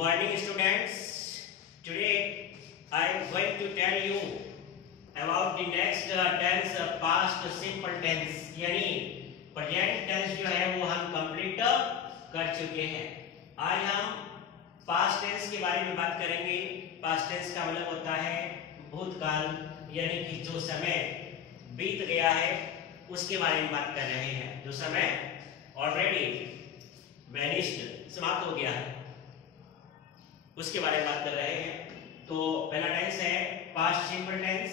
morning, students. Today I am going to tell you about the next tense, past simple tense. यानी present tense जो है वो हम complete कर चुके हैं। आज हम पास्ट टेंस के बारे में बात करेंगे। पास्ट टेंस का मतलब होता है भूतकाल, यानी कि जो समय बीत गया है उसके बारे में बात कर रहे हैं। जो समय ऑलरेडी वैनिश्ड, समाप्त हो गया है, उसके बारे में बात कर रहे हैं। तो पहला टेंस है पास्ट सिंपल टेंस।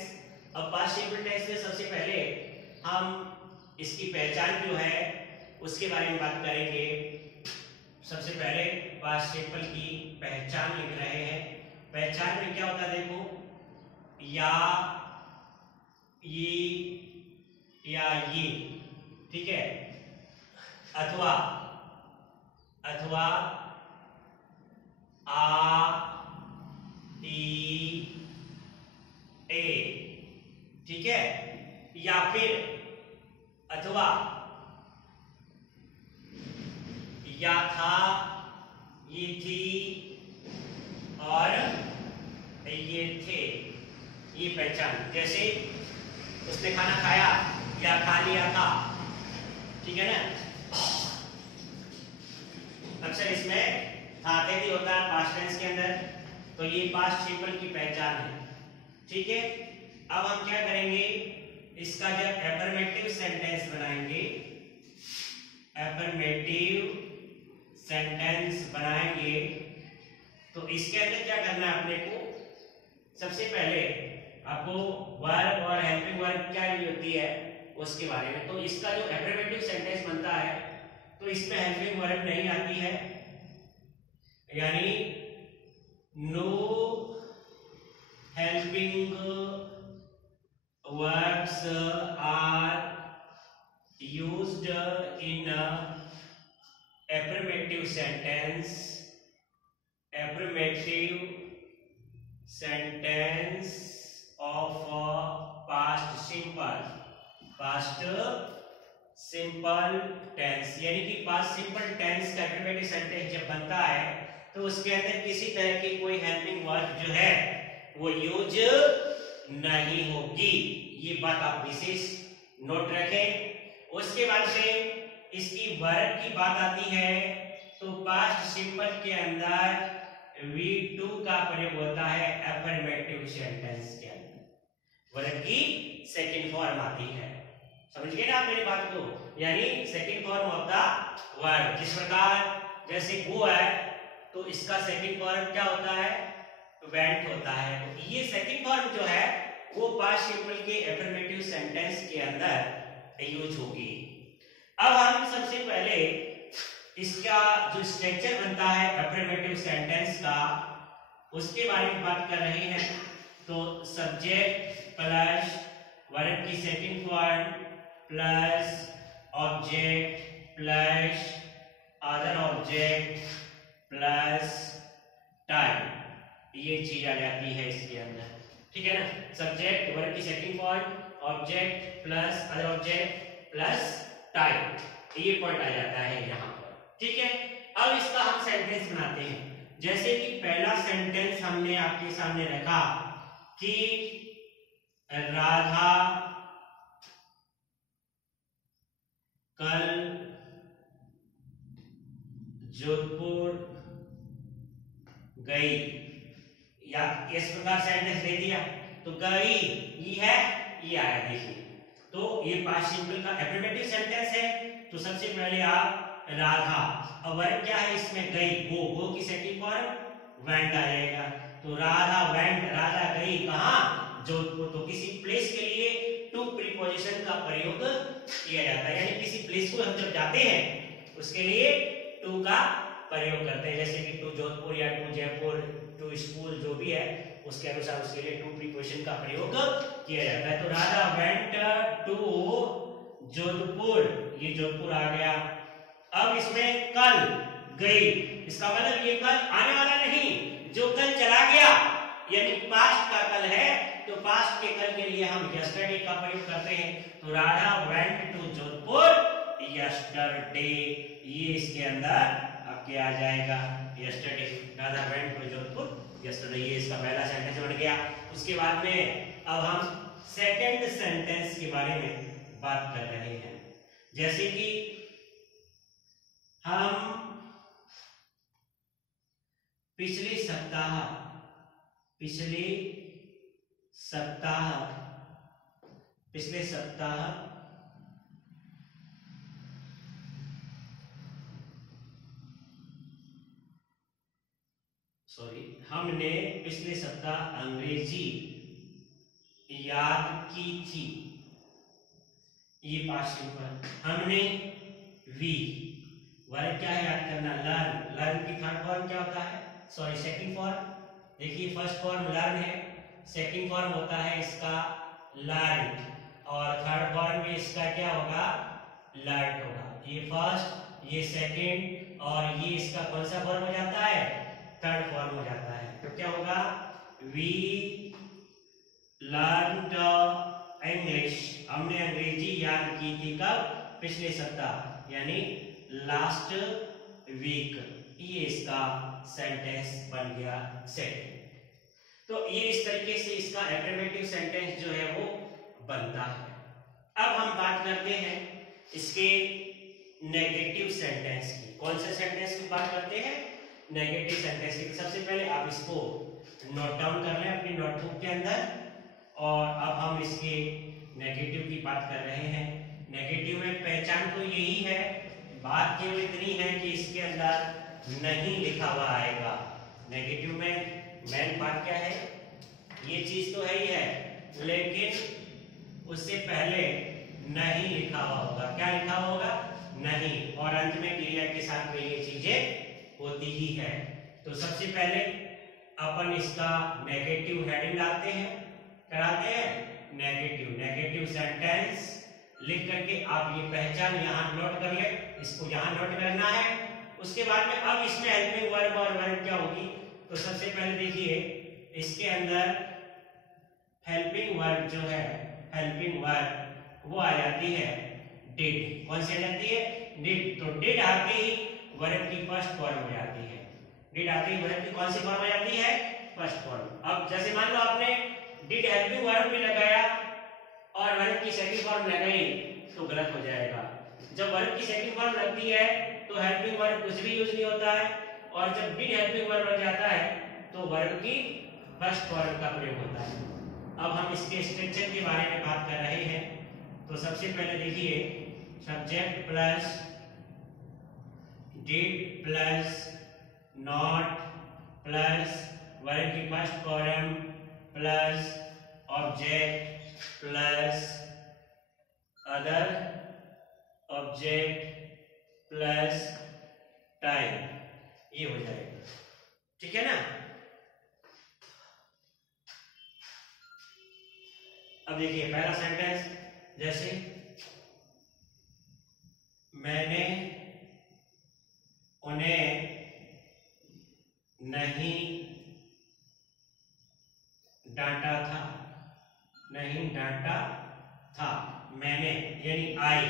अब पास्ट सिंपल टेंस में सबसे पहले हम इसकी पहचान जो है उसके बारे में बात करेंगे। सबसे पहले पास्ट सिंपल की पहचान लिख रहे हैं। पहचान में क्या होता है देखो, या, ये, ठीक है, अथवा, आ, ई, ए, ठीक है, या फिर अथवा या था, ये थी और ये थे, ये पहचान। जैसे उसने खाना खाया या खा लिया था, ठीक है ना। अक्सर इसमें था थे भी होता है पास्ट टेंस के अंदर, तो ये पास्ट सिंपल की पहचान है, ठीक है। अब हम क्या करेंगे, इसका जब एफर्मेटिव सेंटेंस बनाएंगे, एफर्मेटिव सेंटेंस बनाएंगे तो इसके अंदर क्या करना है अपने को, सबसे पहले आपको वर्ब और हेल्पिंग वर्ब क्या होती है उसके बारे में। तो इसका जो एफर्मेटिव सेंटेंस बनता है तो इसमें हेल्पिंग वर्ब नहीं आती है, यानी no helping verbs are used in affirmative sentence of past simple tense। यानी कि past simple tense का affirmative sentence जब बनता है तो उसके अंदर किसी तरह की कोई हेल्पिंग वर्ब जो है वो यूज नहीं होगी। ये बात आप विशेष नोट रखें। उसके बाद से इसकी वर्ब की बात आती है तो पास्ट सिंपल के अंदर V2 का प्रयोग होता है एफर्मेटिव सेंटेंस के अंदर। वर्ब की सेकंड फॉर्म आती है, समझ गए ना आप मेरी बात को, यानी second form of the verb. जिस प्रकार जैसे गो है तो इसका सेकंड फॉर्म क्या होता है, वेंट होता है। तो ये सेकंड फॉर्म जो है वो पास्ट सिंपल के एफर्मेटिव सेंटेंस के अंदर यूज होगी। अब हम सबसे पहले इसका जो स्ट्रक्चर बनता है एफर्मेटिव सेंटेंस का उसके बारे में बात कर रहे हैं। तो सब्जेक्ट प्लस वर्ब की second form plus object plus other object plus time, ये चीज आ जाती है इसके अंदर, ठीक है ना। सब्जेक्ट वर्ब की second form object plus other object plus type, ये पॉइंट आ जाता है यहाँ पर, ठीक है। अब इसका हम सेंटेंस बनाते हैं। जैसे कि पहला सेंटेंस हमने आपके सामने रखा कि राधा कल जोधपुर गई, या इस प्रकार सेंटेंस दे दिया तो गई ये है, ये आया, देखिए। तो ये पास्ट सिंपल का एफर्मेटिव सेंटेंस है। तो सबसे पहले आप राधा, अब वर्ब क्या है इसमें, गई, गो की सेकंड फॉर्म वेंट आ जाएगा। तो राधा वेंट, राधा गई कहां, जोधपुर। तो किसी प्लेस के लिए टू प्रीपोजिशन का प्रयोग किया जाता है, यानी किसी प्लेस को हम जब जाते हैं उसके लिए टू का प्रयोग करते हैं। जैसे कि टू जोधपुर या टू जयपुर, टू स्कूल, जो भी है उसके अनुसार उसके लिए टू प्रीपोजिशन का प्रयोग किया जाता है। तो राधा वेंट टू जोधपुर, ये जोधपुर आ गया। अब इसमें कल गई, इसका मतलब ये कल आने वाला नहीं, जो कल चला गया, यानी पास्ट का कल है। तो पास्ट के कल के लिए हम यस्टरडे का प्रयोग करते हैं। तो Radha went to Jodhpur yesterday, ये इसके अंदर आपके आ जाएगा yesterday Radha went to Jodhpur yesterday. ये इसका पहला सेंटेंस बन गया। उसके बाद में अब हम सेकंड सेंटेंस के बारे में बात कर रहे हैं। जैसे कि हम पिछले सप्ताह हमने पिछले सप्ताह अंग्रेजी याद की थी। ये पास्ट सिंपल। हमने वी वर्ब क्या है याद करना, लर्न की थर्ड फॉर्म क्या होता है, सेकंड फॉर्म। देखिए फर्स्ट फॉर्म लर्न है, सेकंड फॉर्म होता है इसका लर्न, और थर्ड फॉर्म में इसका क्या होगा, लर्न होगा। ये फर्स्ट, ये सेकंड, और ये इसका कौन सा फॉर्म हो जाता है, थर्ड फॉर्म हो जाता है। तो क्या होगा, वी लर्नड इंग्लिश, हमने अंग्रेजी याद की थी कब, पिछले सप्ताह, यानी लास्ट वीक। ये इसका सेंटेंस बन गया सेकंड। तो ये इस तरीके से इसका एफर्मेटिव सेंटेंस जो है वो बनता है। अब हम बात करते हैं इसके नेगेटिव सेंटेंस की। कौन से सेंटेंस की बात करते हैं, नेगेटिव सेंटेंस की। सबसे पहले आप इसको नोट डाउन कर लें अपनी नोटबुक के अंदर, और अब हम इसके नेगेटिव की बात कर रहे हैं। नेगेटिव में पहचान तो यही है, बात केवल इतनी है कि इसके अंदर नहीं लिखा हुआ आएगा। नेगेटिव में मेन बात क्या है, ये चीज तो है ही है, लेकिन उससे पहले नहीं लिखा हुआ होगा। क्या लिखा हुआ होगा, नहीं, और अंत में क्रिया के साथ में ये चीजें होती ही है। तो सबसे पहले अपन इसका नेगेटिव हेडिंग डालते हैं, कराते हैं नेगेटिव सेंटेंस लिख करके आप ये पहचान यहां नोट कर ले, इसको यहां नोट करना है। उसके बाद में अब इसमें हेल्पिंग वर्ब और वर्ब क्या होगी, तो सबसे पहले देखिए इसके अंदर हेल्पिंग वर्ब जो है, हेल्पिंग वर्ब वो आ जाती है डिड। कौन सी आ जाती है, डिड। तो डिड आते ही वर्ब की फर्स्ट फॉर्म हो जाती है, डिड आते ही वर्ब की कौन सी फॉर्म हो जाती है, फर्स्ट फॉर्म। अब जैसे मान लो आपने डिड हेल्पिंग वर्ब भी लगाया और वर्ब की सेकंड फॉर्म लगाई तो गलत हो जाएगा। जब वर्ब की सेकंड फॉर्म लगती है तो हेल्पिंग वर्ब कुछ भी यूज नहीं होता है, और जब डिड हेल्पिंग वर्ब लग जाता है तो वर्ब की फर्स्ट फॉर्म का प्रयोग होता है। अब हम इसके स्ट्रक्चर के बारे में बात कर रहे हैं। तो सबसे पहले देखिए subject plus did plus not plus verb की first form plus object plus other object plus time, ये हो जाएगा। ठीक है ना। अब देखिए पहला सेंटेंस, जैसे मैंने उन्हें नहीं डांटा था, नहीं डांटा था, मैंने यानी आई।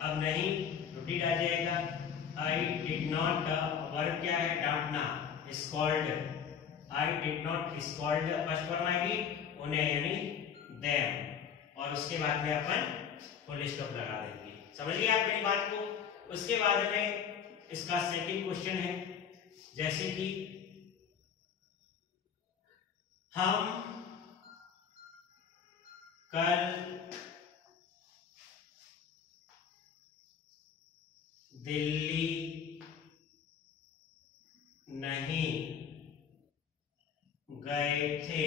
अब नहीं तो डिड आ जाएगा, आई डिड नॉट, वर्ब क्या है, डांटना, scold, I did not scold, first form आएगी उन्हें यानी देम, और उसके बाद में अपन फुल स्टॉप लगा देंगे। समझ गए आप मेरी बात को। उसके बाद में इसका सेकंड क्वेश्चन है, जैसे कि हम कल दिल्ली नहीं गए थे।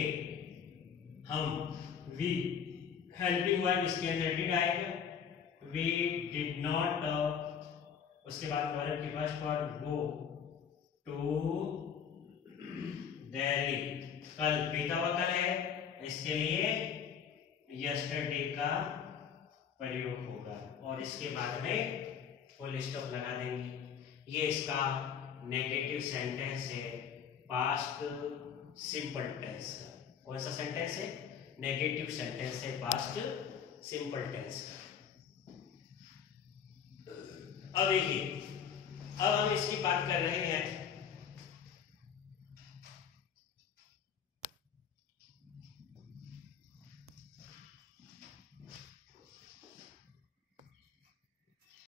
हम वी हेल्पिंग वर्ब इसके अंदर डिड आएगा, वी डिड नॉट, उसके बाद वर्ब की first form go to Delhi, कल बीता हुआ कल है, इसके लिए यस्टरडे का प्रयोग होगा, और इसके बाद में फुल स्टॉप लगा देंगे। ये इसका नेगेटिव सेंटेंस है पास्ट सिंपल टेंस का। कौन सा सेंटेंस है, नेगेटिव सेंटेंस है पास्ट सिंपल टेंस का। अब देखिए अब हम इसकी बात कर रहे हैं